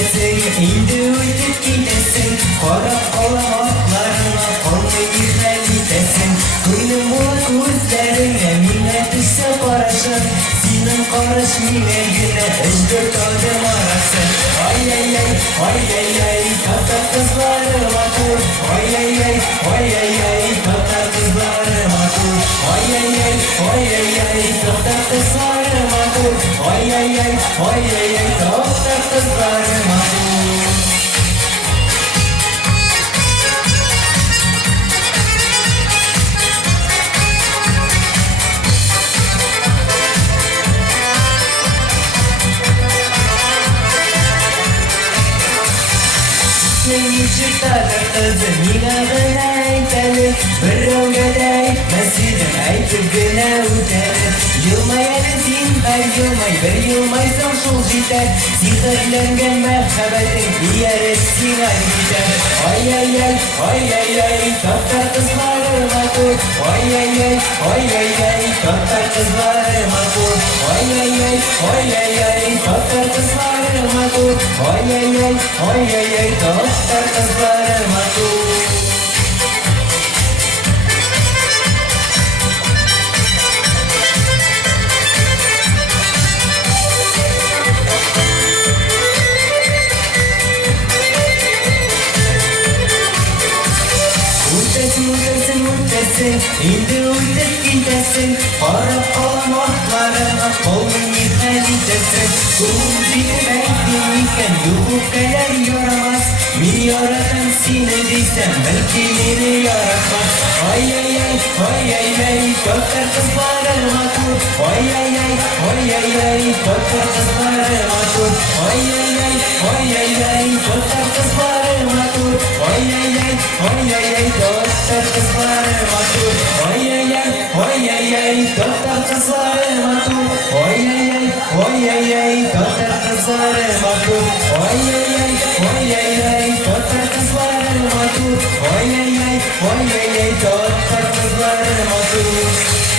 gidesin, indi uyup gidesin. Korap olan otlarına kolunu yıkar gidesin. Kuyruğun gözlerine mine düşse paraşın. Senin karış mine güne üç-dört adım arasın. Ay ay ay, ay ay ay, tatar kızlarıma dur. Ay ay ay, ay ay ay, tatar kızlarıma dur. Ay ay ay, ay ay ay, tatar kızlarıma dur. Ay ay ay, ay ay ay, tatar kızlarıma dur. Çıkarır kızı minadına aytalı. Birovga aytmasiden aytib gina o'tadi. Yilmayadi zinhar yilmay, bir yilmaysan shul jetar. Sehrlangan marhabating iyari singari yetar. Ay ay ay, ay ay ay, tatar qizlarima ko'r. Ay ay ay, ay ay ay, tatar qizlarima ko'r. Ay ay ay, ay ay ay, tatar qizlarima ko'r. Ay ay ay, ay ay ay, tatar qizlarima ko'r. Indi uyup gidesin, qarab qalan otlarına kolun yıkar gidesin. Kulum bilmekten yubukkalar yaramaz. Men yaratan seni desem belki beni yaratmaz. Ay ay ay, ay ay ay, tatar qizlarima ko'r. Ay ay ay, ay ay ay, tatar qizlarima ko'r. Ay ay ay, ay ay ay, tatar qizlarima ko'r. Ay ay ay, ay ay ay, tatar qizlarima ko'r. Ay ay ay, ay ay ay, tatar qizlarima ko'r. Ay ay ay, ay ay ay, tatar qizlarima ko'r. Ay ay ay, ay ay ay, tatar qizlarima ko'r. Ay ay ay, ay ay ay, tatar qizlarima ko'r.